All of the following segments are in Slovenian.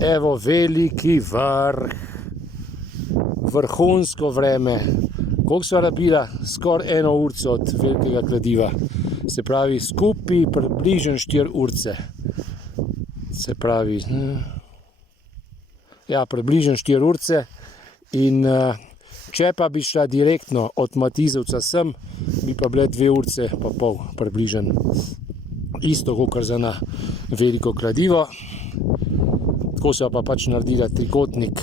Evo, veliki vrh, vrhunsko vreme. Koliko sva rabila? Skoraj 1 urco od velikega kladiva. Se pravi, skupaj približno 4 urce. Se pravi, ja, približno 4 urce. In če pa bi šla direktno od Matizovca sem, bi pa bile 2 urce pa pol približno. Isto kot za na veliko kladivo. Tako se pa pač naredila trikotnik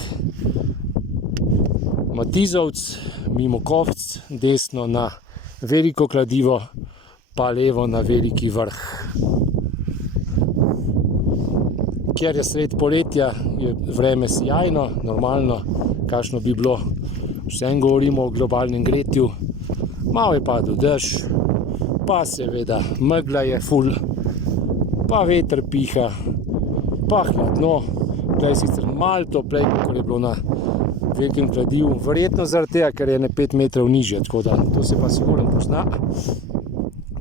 Matizovc, mimo Kovc, desno na veliko kladivo, pa levo na veliki vrh. Ker je sred poletja, je vreme sijajno, normalno, kakšno bi bilo. Vsem govorimo o globalnem gretju. Malo je padel dež, pa seveda megla je ful, pa veter piha, pa hladno. Tukaj je sicer malo toplej, kot je bilo na velikem kladivu. Verjetno zaradi tega, ker je 5 metrov nižje, tako da to se pa sigurno pozna.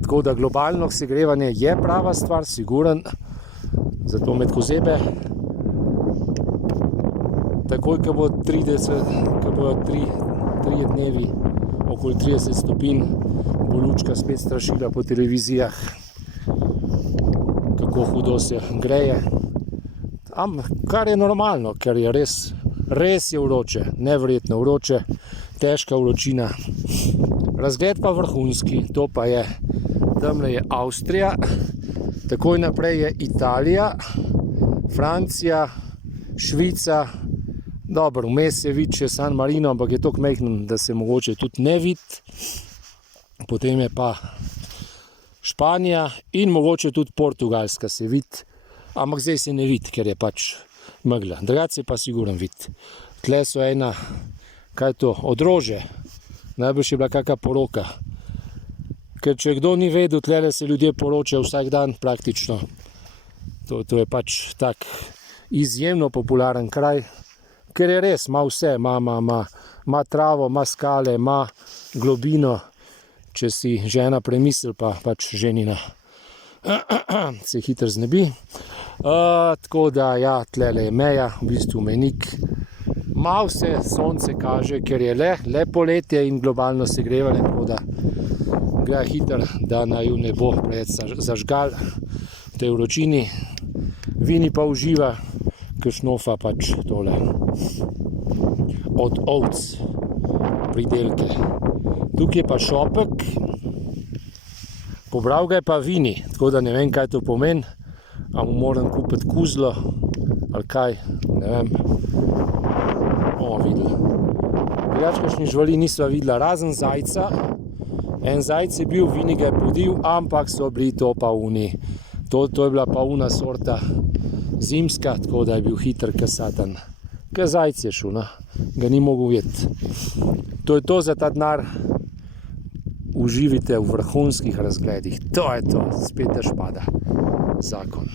Tako da globalno segrevanje je prava stvar, sigurno. Zato med kozebe, takoj, ko bo 3 dnevi, okoli 30 stopinj, bo lučka spet strašila po televizijah, kako hudo se greje. Kar je normalno, ker je res je vroče, neverjetno vroče, težka vročina. Razgled pa vrhunski, to pa je, tamle je Avstrija, takoj naprej je Italija, Francija, Švica, dobro, vmes se vidi še San Marino, ampak je toliko majhen, da se mogoče tudi ne vidi. Potem je pa Španija in mogoče tudi Portugalska se vidi, ampak zdaj se ne vidi, ker je pač megla. Drugače se pa sigurno vidi. Tle so ena, kaj je to, odrože, najbrž je bila kakšna poroka. Ker če kdo ni vedel, tlele se ljudje poročajo vsak dan praktično. To je pač tak izjemno popularen kraj, ker je res, ima vse, ima travo, ima skale, ima globino, če si žena premisli, pa pač ženina se hitro znebi. Tako da, ja, tlele je meja, v bistvu mejnik. Malo se sonce kaže, ker je le poletje in globalno segrevanje, tako da gre hitro, da naju ne bo preveč zažgal v tej vročini. Vini pa uživa, ker šnofa pač tole od ovc pridelke. Tukaj je pa šopek, pobral ga je pa Vini, tako da ne vem, kaj to pomeni. A mu moram kupiti kuzlo ali kaj, ne vem. Bomo videli. Drugače kakšnih živali nisva videla, razen zajca. En zajec je bil, Vini ga je podil, ampak so bili to pa oni. To je bila pa una sorta zimska, tako da je bil hiter kot satan. Ke zajec je šel, ga ni mogel videti. To je to za ta denar. Uživite v vrhunskih razgledih. To je to, spet dež pada. Zakon.